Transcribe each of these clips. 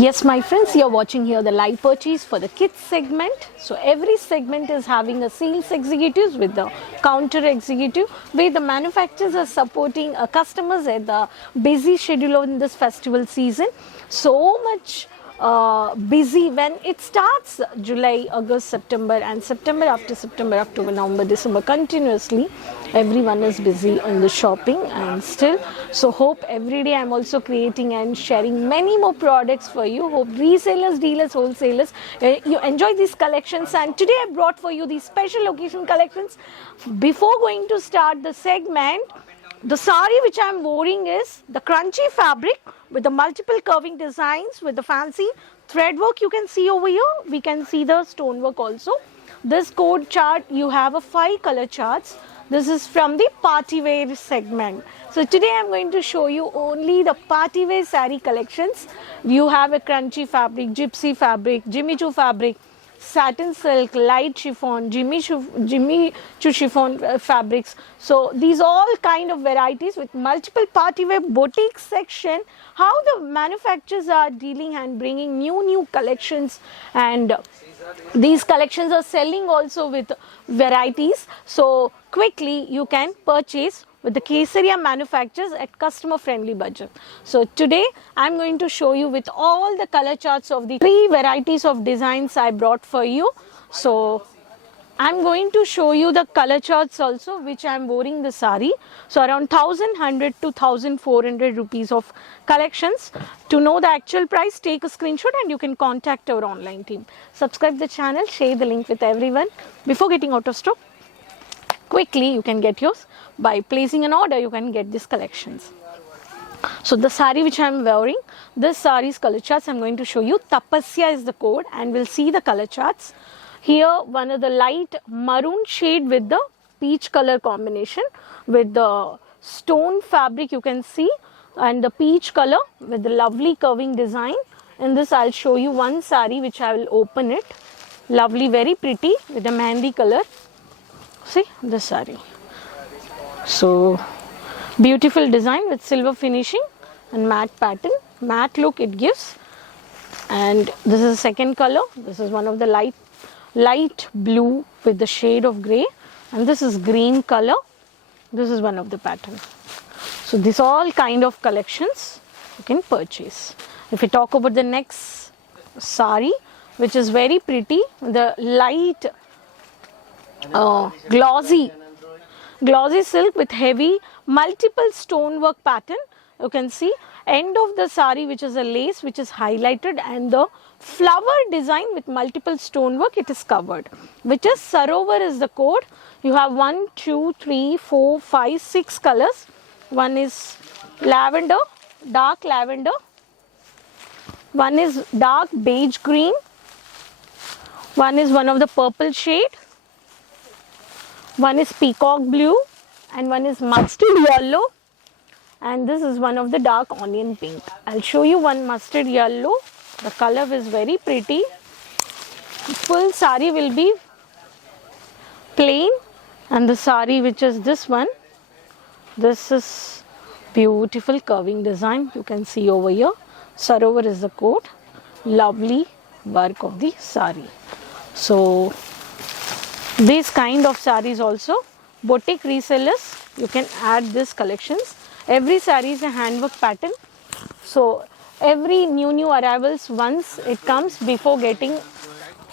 Yes, my friends, you're watching here the live purchase for the kids segment. So every segment is having a sales executives with the counter executive, where the manufacturers are supporting customers at the busy schedule in this festival season. So much busy when it starts July, August, September, and September, after September, October, November, December, continuously everyone is busy on the shopping. And still, so hope every day I'm also creating and sharing many more products for you. Hope resellers, dealers, wholesalers, you enjoy these collections. And today I brought for you these special occasion collections. Before going to start the segment, the sari which I am wearing is the crunchy fabric with the multiple curving designs with the fancy thread work you can see over here. We can see the stone work also. This code chart, you have a 5 color charts. This is from the party wear segment. So today I am going to show you only the party wear sari collections. You have a crunchy fabric, gypsy fabric, Jimmy Choo fabric, satin silk, light chiffon, Jimmy Choo chiffon fabrics. So these all kind of varieties with multiple party wear boutique section. How the manufacturers are dealing and bringing new collections, and these collections are selling also with varieties. So quickly you can purchase with the Kesaria manufacturers at customer friendly budget. So today I'm going to show you with all the color charts of the 3 varieties of designs I brought for you. So I'm going to show you the color charts also which I'm wearing the sari. So around 1100 to 1400 rupees of collections. To know the actual price, take a screenshot and you can contact our online team. Subscribe the channel, share the link with everyone. Before getting out of stock, quickly you can get yours. By placing an order, you can get these collections. So the sari which I am wearing, this sari's color charts I'm going to show you. Tapasya is the code, and we'll see the color charts. Here one of the light maroon shade with the peach color combination with the stone fabric you can see, and the peach color with the lovely curving design. In this I'll show you one sari which I will open it. Lovely, very pretty with the mehndi color. See this sari. So beautiful design with silver finishing and matte pattern. Matte look it gives. And this is the second color. This is one of the light blue with the shade of grey, and this is green color. This is one of the pattern. So these all kind of collections you can purchase. If we talk about the next sari, which is very pretty, the light glossy silk with heavy multiple stonework pattern. You can see end of the sari which is a lace which is highlighted, and the flower design with multiple stonework it is covered, which is Sarovar is the code. You have 1, 2, 3, 4, 5, 6 colors. One is lavender, dark lavender. One is dark beige green. One is one of the purple shade. One is peacock blue, and one is mustard yellow, and this is one of the dark onion pink. I'll show you one mustard yellow. The color is very pretty. Full sari will be plain, and the sari which is this one, this is beautiful curving design you can see over here. Sarovar is the code. Lovely work of the sari. So these kind of saris also, boutique resellers, you can add these collections. Every sari is a handwork pattern. So every new arrivals, once it comes before getting,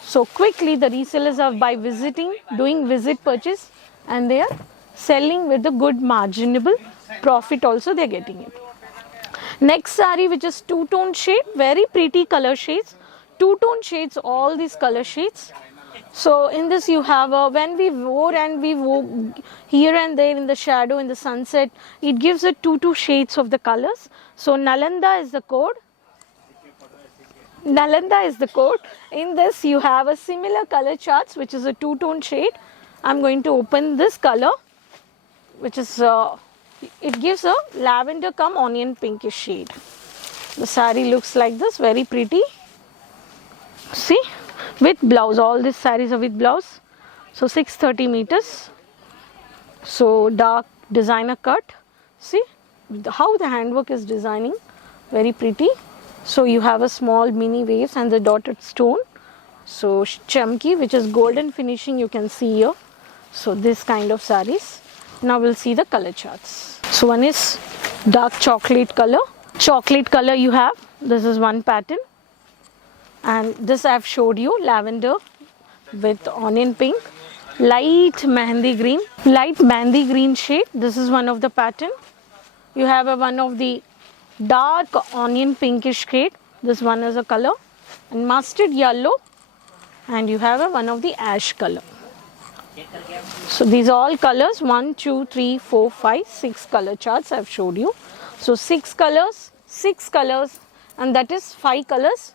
so quickly the resellers are by visiting, doing visit purchase, and they are selling with a good marginable profit also they are getting it. Next sari which is two-tone shade, very pretty color shades, two-tone shades, all these color shades. So in this you have when we wore here and there in the shadow, in the sunset, it gives a two shades of the colors. So Nalanda is the code. Nalanda is the code. In this you have a similar color charts which is a two-tone shade. I'm going to open this color which is it gives a lavender come onion pinkish shade. The sari looks like this, very pretty. See, with blouse, all these saris are with blouse. So 630 meters. So dark designer cut. See how the handwork is designing, very pretty. So you have a small mini waves and the dotted stone. So chunky, which is golden finishing, you can see here. So this kind of sarees. Now we'll see the color charts. So one is dark chocolate color. Chocolate color you have. This is one pattern. And this I've showed you, lavender with onion pink. Light mehendi green. Light mehendi green shade. This is one of the pattern. You have a one of the dark onion pinkish shade. This one is a color. And mustard yellow. And you have a one of the ash color. So these are all colors, 1, 2, 3, 4, 5, 6 color charts I've showed you. So 6 colors, and that is 5 colors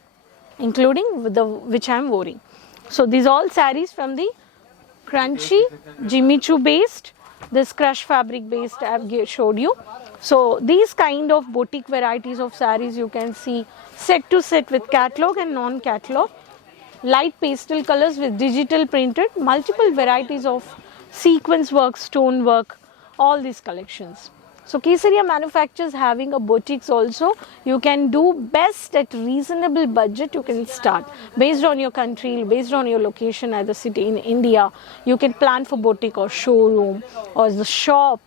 including the which I'm wearing. So these all sarees from the crunchy Jimmy Choo based, this crush fabric based I've showed you. So these kind of boutique varieties of sarees you can see set to set with catalog and non-catalog. Light pastel colors with digital printed, multiple varieties of sequence work, stone work, all these collections. So Kesaria manufactures having a boutiques also. You can do best at reasonable budget. You can start based on your country, based on your location at the city in India. You can plan for boutique or showroom or the shop.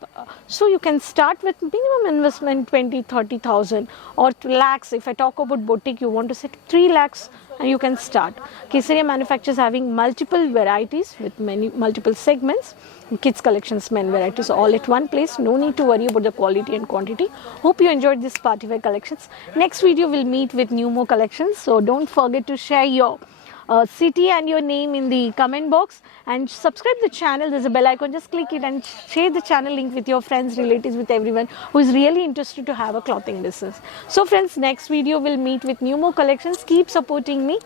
So you can start with minimum investment 20-30,000 or lakhs. If I talk about boutique, you want to set 3 lakhs. And you can start. Kesaria manufactures having multiple varieties with many multiple segments, kids collections, men varieties, all at one place. No need to worry about the quality and quantity. Hope you enjoyed this party wear collections. Next video we'll meet with new more collections. So don't forget to share your city and your name in the comment box and subscribe the channel. There's a bell icon, just click it and share the channel link with your friends, relatives, with everyone who is really interested to have a clothing business. So friends, next video we'll meet with new more collections. Keep supporting me.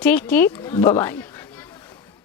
Take care. Bye bye.